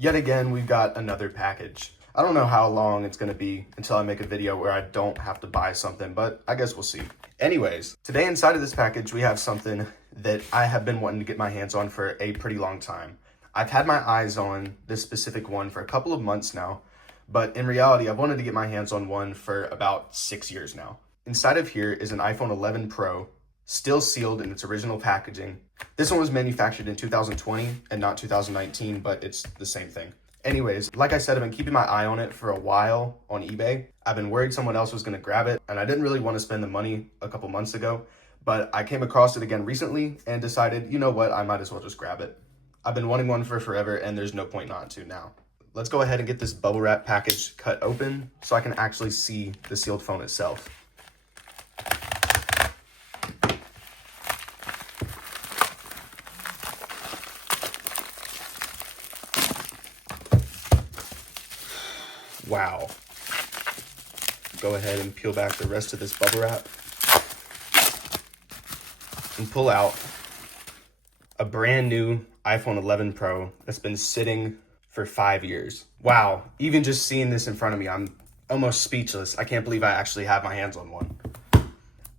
Yet again, we've got another package. I don't know how long it's gonna be until I make a video where I don't have to buy something, but I guess we'll see. Anyways, today inside of this package, we have something that I have been wanting to get my hands on for a pretty long time. I've had my eyes on this specific one for a couple of months now, but in reality, I've wanted to get my hands on one for about 6 years now. Inside of here is an iPhone 11 Pro, still sealed in its original packaging. This one was manufactured in 2020 and not 2019, but it's the same thing. Anyways, like I said, I've been keeping my eye on it for a while on eBay. I've been worried someone else was gonna grab it, and I didn't really want to spend the money a couple months ago, but I came across it again recently and decided, you know what, I might as well just grab it. I've been wanting one for forever, and there's no point not to now. Let's go ahead and get this bubble wrap package cut open so I can actually see the sealed phone itself. Wow. Go ahead and peel back the rest of this bubble wrap and pull out a brand new iPhone 11 Pro that's been sitting for 5 years. Wow, even just seeing this in front of me, I'm almost speechless. I can't believe I actually have my hands on one.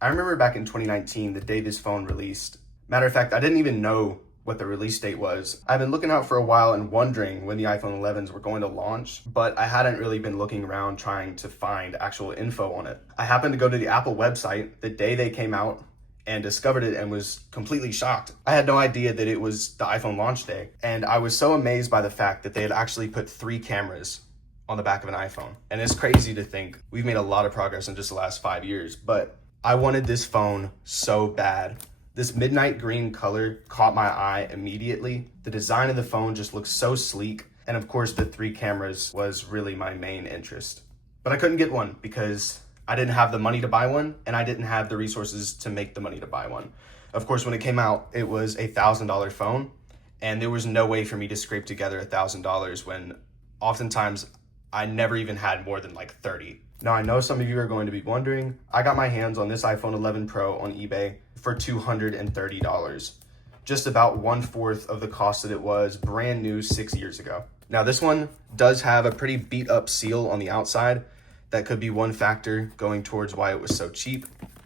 I remember back in 2019, the day this phone released. Matter of fact, I didn't even know what the release date was. I've been looking out for a while and wondering when the iPhone 11s were going to launch, but I hadn't really been looking around trying to find actual info on it. I happened to go to the Apple website the day they came out and discovered it and was completely shocked. I had no idea that it was the iPhone launch day, and I was so amazed by the fact that they had actually put 3 cameras on the back of an iPhone. And it's crazy to think we've made a lot of progress in just the last 5 years, but I wanted this phone so bad. This midnight green color caught my eye immediately. The design of the phone just looks so sleek. And of course, the 3 cameras was really my main interest. But I couldn't get one because I didn't have the money to buy one, and I didn't have the resources to make the money to buy one. Of course, when it came out, it was a $1,000 phone, and there was no way for me to scrape together $1,000 when oftentimes I never even had more than like 30. Now, I know some of you are going to be wondering, I got my hands on this iPhone 11 Pro on eBay for $230, just about 1/4 of the cost that it was brand new 6 years ago. Now, this one does have a pretty beat up seal on the outside. That could be one factor going towards why it was so cheap.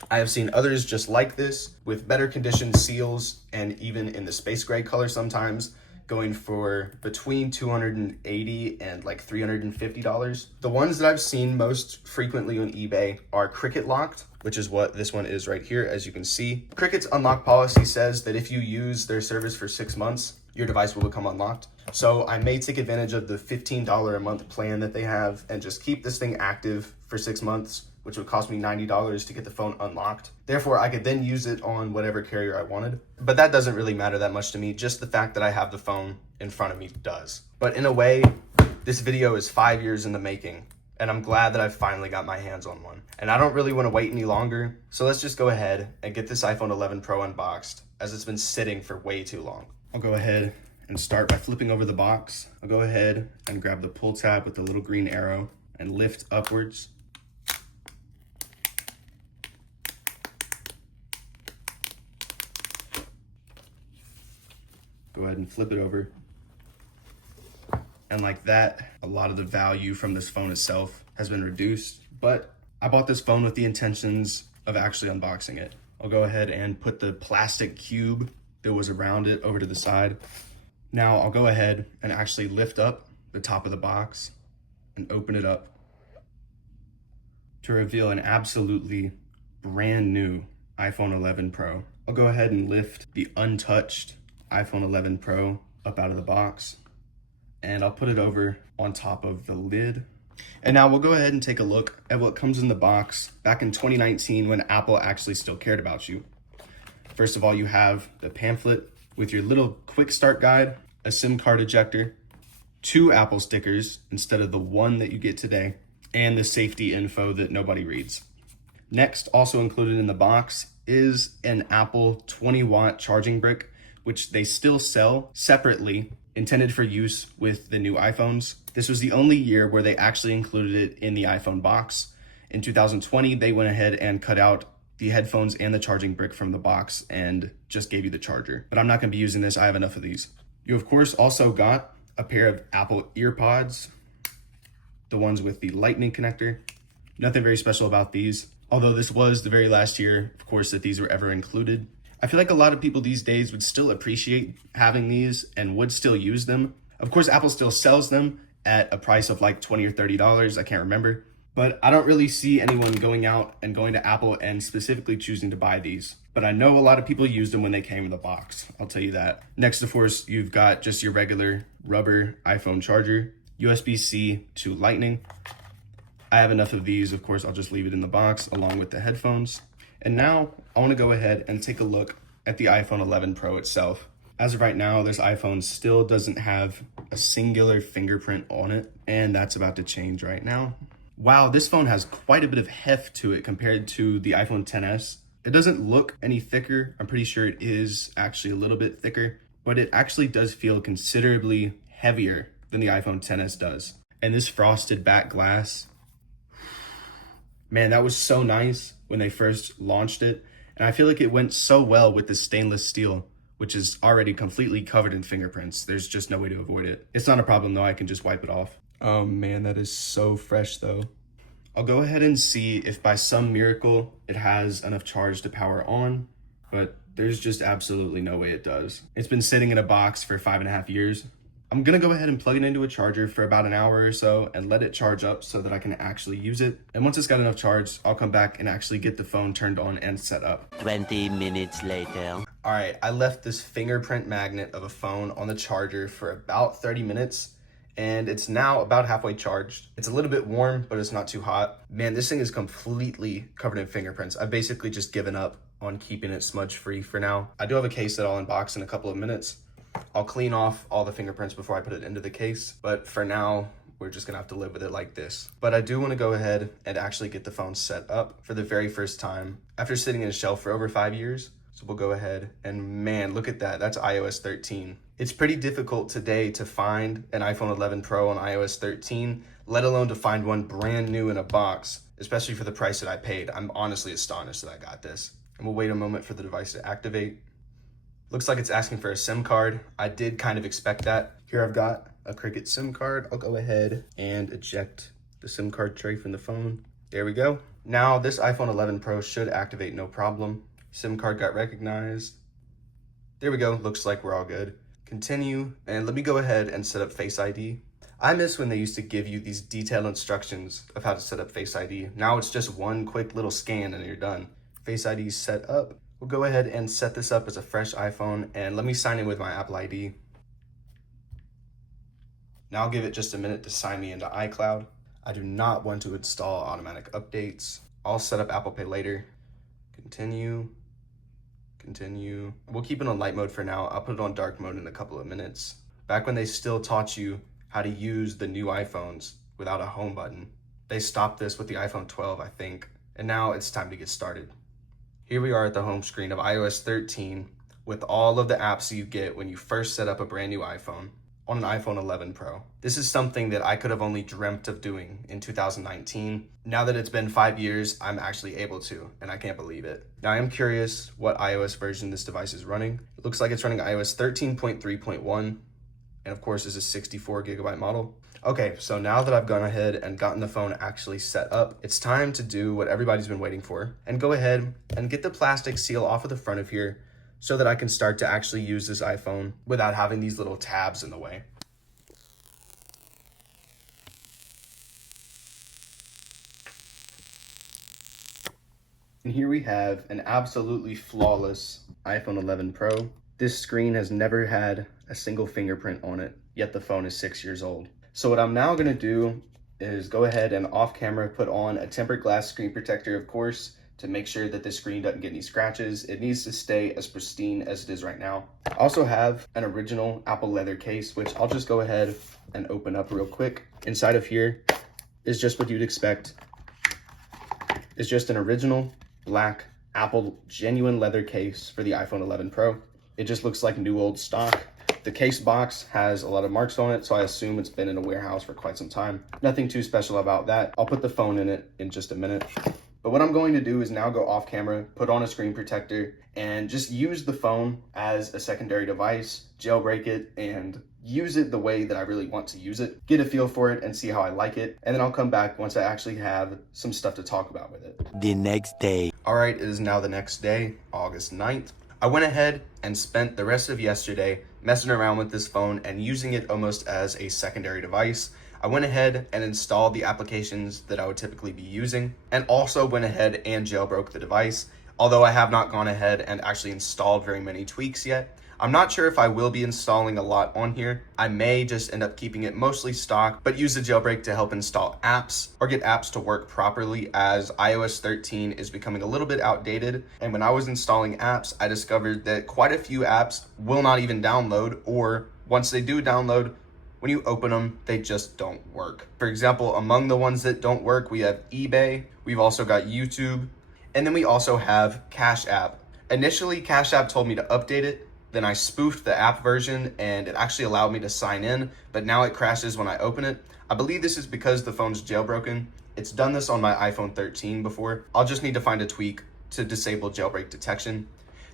I have seen others just like this with better conditioned seals and even in the space gray color sometimes, going for between $280 and like $350. The ones that I've seen most frequently on eBay are Cricket locked, which is what this one is right here, as you can see. Cricket's unlock policy says that if you use their service for 6 months, your device will become unlocked. So I may take advantage of the $15 a month plan that they have and just keep this thing active for 6 months, which would cost me $90 to get the phone unlocked. Therefore, I could then use it on whatever carrier I wanted. But that doesn't really matter that much to me. Just the fact that I have the phone in front of me does. But in a way, this video is 5 years in the making, and I'm glad that I've finally got my hands on one. And I don't really want to wait any longer, so let's just go ahead and get this iPhone 11 Pro unboxed, as it's been sitting for way too long. I'll go ahead and start by flipping over the box. I'll go ahead and grab the pull tab with the little green arrow and lift upwards. Go ahead and flip it over. And like that, a lot of the value from this phone itself has been reduced, but I bought this phone with the intentions of actually unboxing it. I'll go ahead and put the plastic cube that was around it over to the side. Now I'll go ahead and actually lift up the top of the box and open it up to reveal an absolutely brand new iPhone 11 Pro. I'll go ahead and lift the untouched iPhone 11 Pro up out of the box, and I'll put it over on top of the lid. And now we'll go ahead and take a look at what comes in the box back in 2019 when Apple actually still cared about you. First of all, you have the pamphlet with your little quick start guide, a SIM card ejector, 2 Apple stickers instead of the 1 that you get today, and the safety info that nobody reads. Next, also included in the box is an Apple 20-watt charging brick, which they still sell separately, intended for use with the new iPhones. This was the only year where they actually included it in the iPhone box. In 2020, they went ahead and cut out the headphones and the charging brick from the box and just gave you the charger. But I'm not gonna be using this, I have enough of these. You of course also got a pair of Apple EarPods, the ones with the lightning connector. Nothing very special about these, although this was the very last year, of course, that these were ever included. I feel like a lot of people these days would still appreciate having these and would still use them. Of course, Apple still sells them at a price of like $20 or $30, I can't remember. But I don't really see anyone going out and going to Apple and specifically choosing to buy these. But I know a lot of people used them when they came in the box, I'll tell you that. Next, of course, you've got just your regular rubber iPhone charger, USB-C to Lightning. I have enough of these, of course, I'll just leave it in the box along with the headphones. And now I want to go ahead and take a look at the iPhone 11 Pro itself. As of right now, this iPhone still doesn't have a singular fingerprint on it, and that's about to change right now. Wow, this phone has quite a bit of heft to it compared to the iPhone XS. It doesn't look any thicker. I'm pretty sure it is actually a little bit thicker, but it actually does feel considerably heavier than the iPhone XS does. And this frosted back glass, man, that was so nice when they first launched it. And I feel like it went so well with the stainless steel, which is already completely covered in fingerprints. There's just no way to avoid it. It's not a problem though, I can just wipe it off. Oh man, that is so fresh though. I'll go ahead and see if by some miracle it has enough charge to power on, but there's just absolutely no way it does. It's been sitting in a box for 5.5 years. I'm gonna go ahead and plug it into a charger for about an hour or so and let it charge up so that I can actually use it. And once it's got enough charge, I'll come back and actually get the phone turned on and set up. 20 minutes later. All right, I left this fingerprint magnet of a phone on the charger for about 30 minutes and it's now about halfway charged. It's a little bit warm, but it's not too hot. Man, this thing is completely covered in fingerprints. I've basically just given up on keeping it smudge free for now. I do have a case that I'll unbox in a couple of minutes. I'll clean off all the fingerprints before I put it into the case, but for now, we're just gonna have to live with it like this. But I do wanna go ahead and actually get the phone set up for the very first time after sitting in a shelf for over 5 years. So we'll go ahead and man, look at that, that's iOS 13. It's pretty difficult today to find an iPhone 11 Pro on iOS 13, let alone to find one brand new in a box, especially for the price that I paid. I'm honestly astonished that I got this. And we'll wait a moment for the device to activate. Looks like it's asking for a SIM card. I did kind of expect that. Here I've got a Cricket SIM card. I'll go ahead and eject the SIM card tray from the phone. There we go. Now this iPhone 11 Pro should activate no problem. SIM card got recognized. There we go, looks like we're all good. Continue, and let me go ahead and set up Face ID. I miss when they used to give you these detailed instructions of how to set up Face ID. Now it's just one quick little scan and you're done. Face ID is set up. We'll go ahead and set this up as a fresh iPhone and let me sign in with my Apple ID. Now I'll give it just a minute to sign me into iCloud. I do not want to install automatic updates. I'll set up Apple Pay later. Continue. Continue. We'll keep it on light mode for now. I'll put it on dark mode in a couple of minutes. Back when they still taught you how to use the new iPhones without a home button. They stopped this with the iPhone 12, I think. And now it's time to get started. Here we are at the home screen of iOS 13 with all of the apps you get when you first set up a brand new iPhone on an iPhone 11 Pro. This is something that I could have only dreamt of doing in 2019. Now that it's been 5 years, I'm actually able to, and I can't believe it. Now I am curious what iOS version this device is running. It looks like it's running iOS 13.3.1, and of course is a 64 gigabyte model. Okay, so now that I've gone ahead and gotten the phone actually set up, it's time to do what everybody's been waiting for and go ahead and get the plastic seal off of the front of here so that I can start to actually use this iPhone without having these little tabs in the way. And here we have an absolutely flawless iPhone 11 Pro. This screen has never had a single fingerprint on it, yet the phone is 6 years old. So what I'm now gonna do is go ahead and off camera put on a tempered glass screen protector, of course, to make sure that the screen doesn't get any scratches. It needs to stay as pristine as it is right now. I also have an original Apple leather case, which I'll just go ahead and open up real quick. Inside of here is just what you'd expect. It's just an original black Apple genuine leather case for the iPhone 11 Pro. It just looks like new old stock. The case box has a lot of marks on it, so I assume it's been in a warehouse for quite some time. Nothing too special about that. I'll put the phone in it in just a minute. But what I'm going to do is now go off camera, put on a screen protector, and just use the phone as a secondary device, jailbreak it, and use it the way that I really want to use it, get a feel for it and see how I like it, and then I'll come back once I actually have some stuff to talk about with it. The next day. All right, it is now the next day, August 9th. I went ahead and spent the rest of yesterday messing around with this phone and using it almost as a secondary device. I went ahead and installed the applications that I would typically be using, and also went ahead and jailbroke the device, although I have not gone ahead and actually installed very many tweaks yet. I'm not sure if I will be installing a lot on here. I may just end up keeping it mostly stock, but use the jailbreak to help install apps or get apps to work properly, as iOS 13 is becoming a little bit outdated. And when I was installing apps, I discovered that quite a few apps will not even download, or once they do download, when you open them, they just don't work. For example, among the ones that don't work, we have eBay, we've also got YouTube, and then we also have Cash App. Initially, Cash App told me to update it. Then I spoofed the app version and it actually allowed me to sign in, but now it crashes when I open it. I believe this is because the phone's jailbroken. It's done this on my iPhone 13 before. I'll just need to find a tweak to disable jailbreak detection.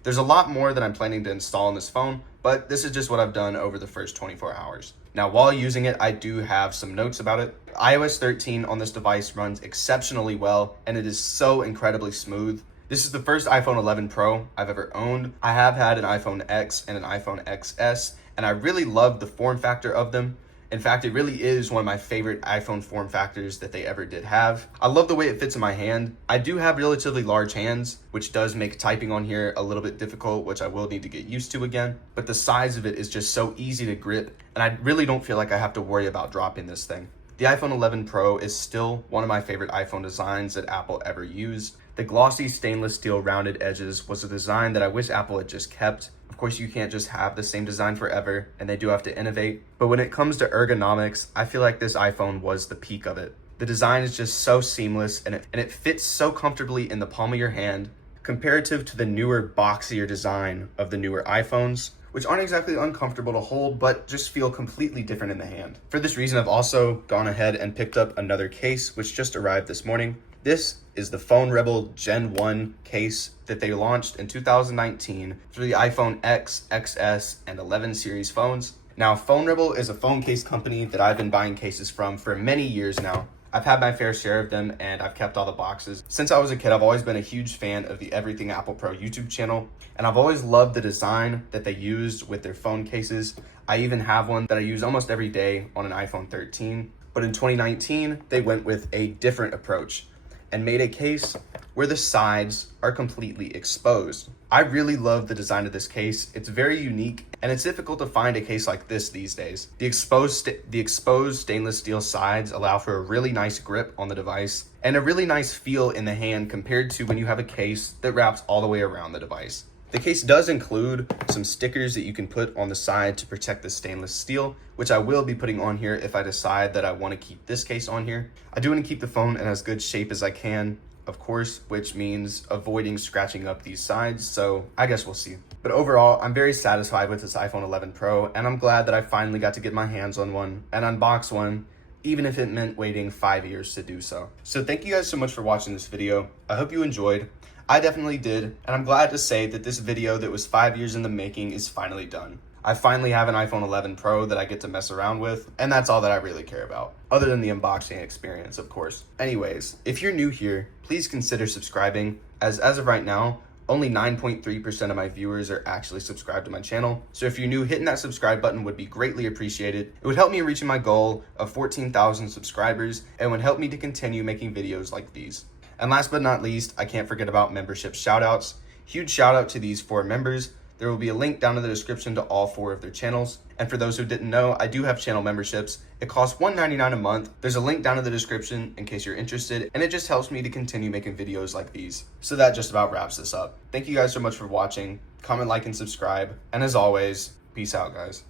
There's a lot more that I'm planning to install on this phone, but this is just what I've done over the first 24 hours. Now, while using it, I do have some notes about it. iOS 13 on this device runs exceptionally well, and it is so incredibly smooth. This is the first iPhone 11 Pro I've ever owned. I have had an iPhone X and an iPhone XS, and I really love the form factor of them. In fact, it really is one of my favorite iPhone form factors that they ever did have. I love the way it fits in my hand. I do have relatively large hands, which does make typing on here a little bit difficult, which I will need to get used to again. But the size of it is just so easy to grip, and I really don't feel like I have to worry about dropping this thing. The iPhone 11 Pro is still one of my favorite iPhone designs that Apple ever used. The glossy stainless steel rounded edges was a design that I wish Apple had just kept. Of course, you can't just have the same design forever, and they do have to innovate. But when it comes to ergonomics, I feel like this iPhone was the peak of it. The design is just so seamless, and it fits so comfortably in the palm of your hand, comparative to the newer, boxier design of the newer iPhones, which aren't exactly uncomfortable to hold, but just feel completely different in the hand. For this reason, I've also gone ahead and picked up another case, which just arrived this morning. This is the Phone Rebel Gen 1 case that they launched in 2019 for the iPhone X, XS, and 11 series phones. Now, Phone Rebel is a phone case company that I've been buying cases from for many years now. I've had my fair share of them, and I've kept all the boxes. Since I was a kid, I've always been a huge fan of the Everything Apple Pro YouTube channel, and I've always loved the design that they used with their phone cases. I even have one that I use almost every day on an iPhone 13. But in 2019, they went with a different approach and made a case where the sides are completely exposed. I really love the design of this case. It's very unique, and it's difficult to find a case like this these days. The exposed stainless steel sides allow for a really nice grip on the device and a really nice feel in the hand compared to when you have a case that wraps all the way around the device. The case does include some stickers that you can put on the side to protect the stainless steel, which I will be putting on here if I decide that I want to keep this case on here. I do want to keep the phone in as good shape as I can, of course, which means avoiding scratching up these sides, so I guess we'll see. But overall, I'm very satisfied with this iPhone 11 Pro, and I'm glad that I finally got to get my hands on one and unbox one, even if it meant waiting 5 years to do so. So thank you guys so much for watching this video. I hope you enjoyed. I definitely did, and I'm glad to say that this video that was 5 years in the making is finally done. I finally have an iPhone 11 Pro that I get to mess around with, and that's all that I really care about, other than the unboxing experience, of course. Anyways, if you're new here, please consider subscribing, as of right now, only 9.3% of my viewers are actually subscribed to my channel. So if you're new, hitting that subscribe button would be greatly appreciated. It would help me in reaching my goal of 14,000 subscribers, and would help me to continue making videos like these. And last but not least, I can't forget about membership shoutouts. Huge shout out to these 4 members. There will be a link down in the description to all 4 of their channels. And for those who didn't know, I do have channel memberships. It costs $1.99 a month. There's a link down in the description in case you're interested, and it just helps me to continue making videos like these. So that just about wraps this up. Thank you guys so much for watching. Comment, like, and subscribe. And as always, peace out, guys.